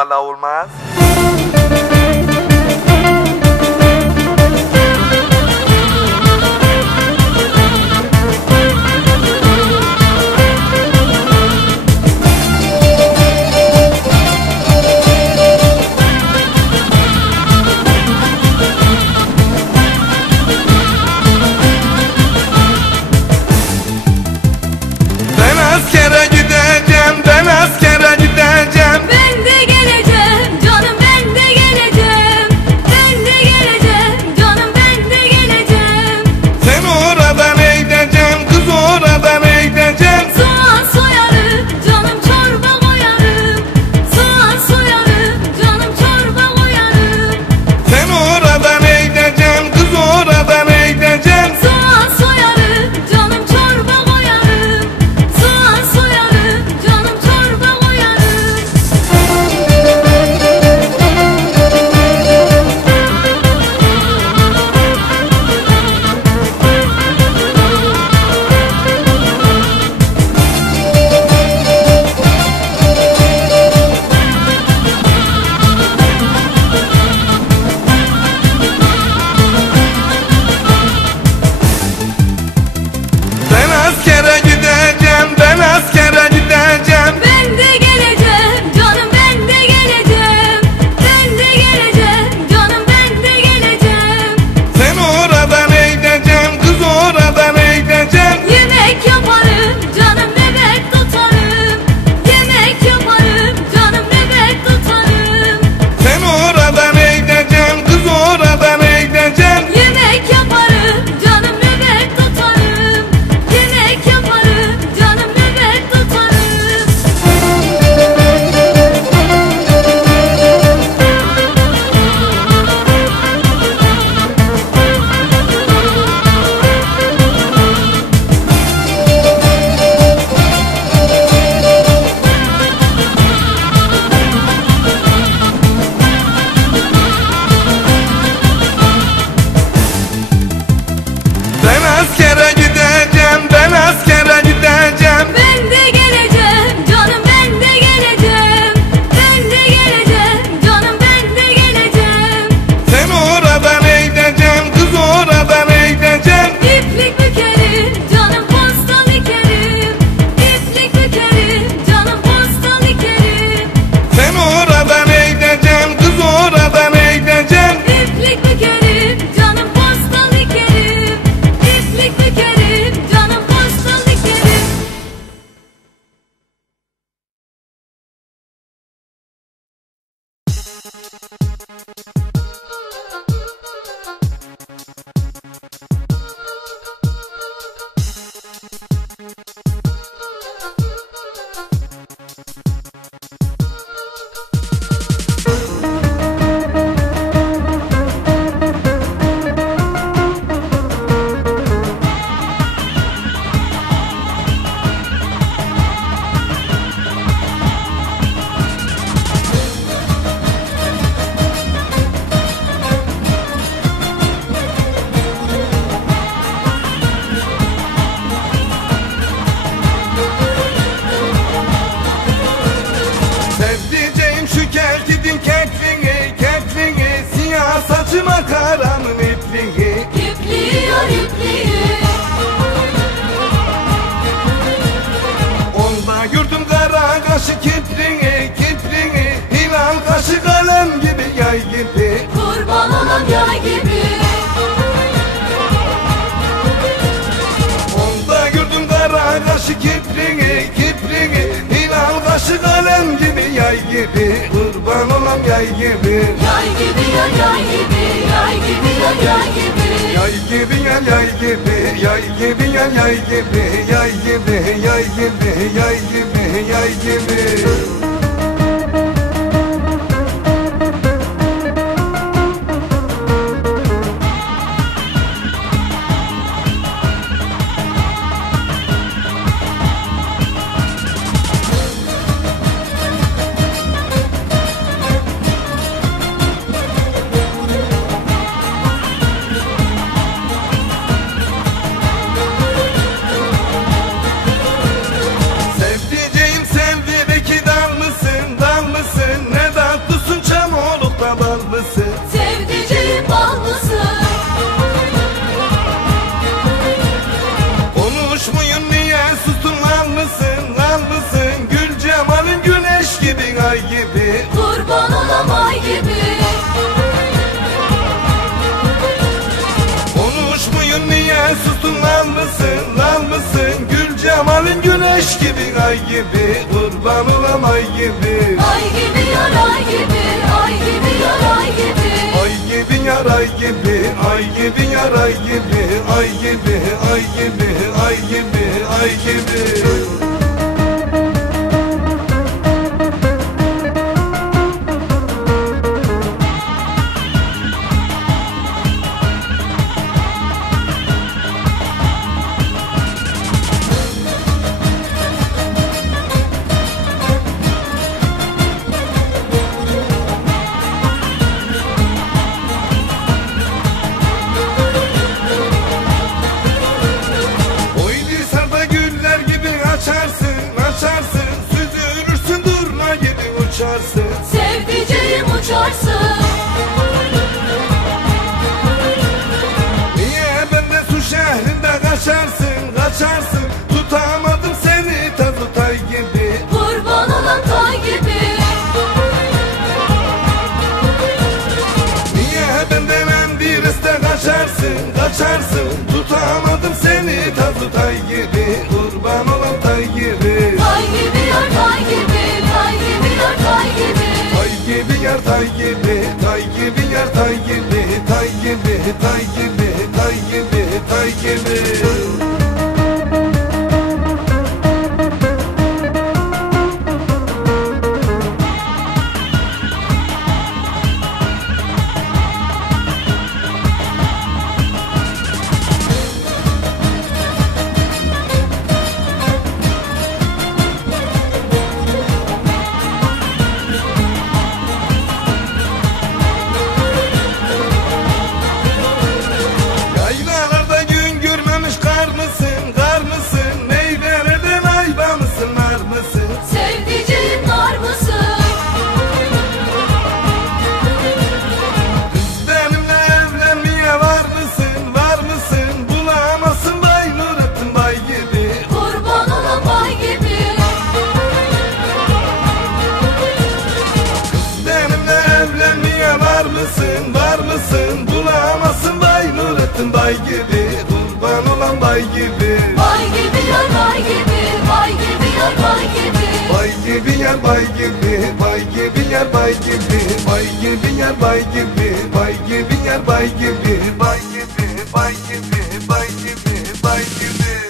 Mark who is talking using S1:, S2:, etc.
S1: Valla olmaz. Saçı makaranın ipliği.
S2: İpliyor ipliği.
S1: Onda gördüm kara kaşı kipliği kipliği. Hilal kaşı kalem gibi yay gibi.
S2: Kurban olan yay gibi.
S1: Onda gördüm kara kaşı kipliği kipliği. Hilal kaşı kalem gibi yay gibi kurban olan yay gibi.
S2: Yay gibi ya yay gibi yay gibi ya yay gibi.
S1: Yay gibi ya yay gibi yay gibi ya yay gibi yay gibi yay gibi yay gibi yay gibi. Mısın lal mısın Gül cemalin güneş gibi ay gibi Kurban olam ay gibi.
S2: Ay gibi yar ay gibi Ay gibi yar ay gibi.
S1: Ay gibi yar ay gibi Ay gibi yar ay gibi Ay gibi ay gibi Ay gibi ay gibi. Oydu kaçarsın Tutamadım seni ta tutay gibi
S2: Kurban olan tay gibi.
S1: Tay gibi
S2: yar tay gibi Tay gibi yar tay gibi.
S1: Tay gibi yar tay gibi Tay gibi yar tay gibi Tay gibi tay gibi mısın var mısın? Bulamazsın Bay Nurettin Bay gibi.
S2: Kurban olan Bay gibi.
S1: Bay gibi yar bay gibi. Bay gibi yar bay gibi.
S2: Bay gibi yar bay gibi. Bay gibi yar bay gibi.
S1: Bay gibi yar bay gibi. Bay gibi yar bay gibi. Bay gibi bay gibi bay gibi bay gibi.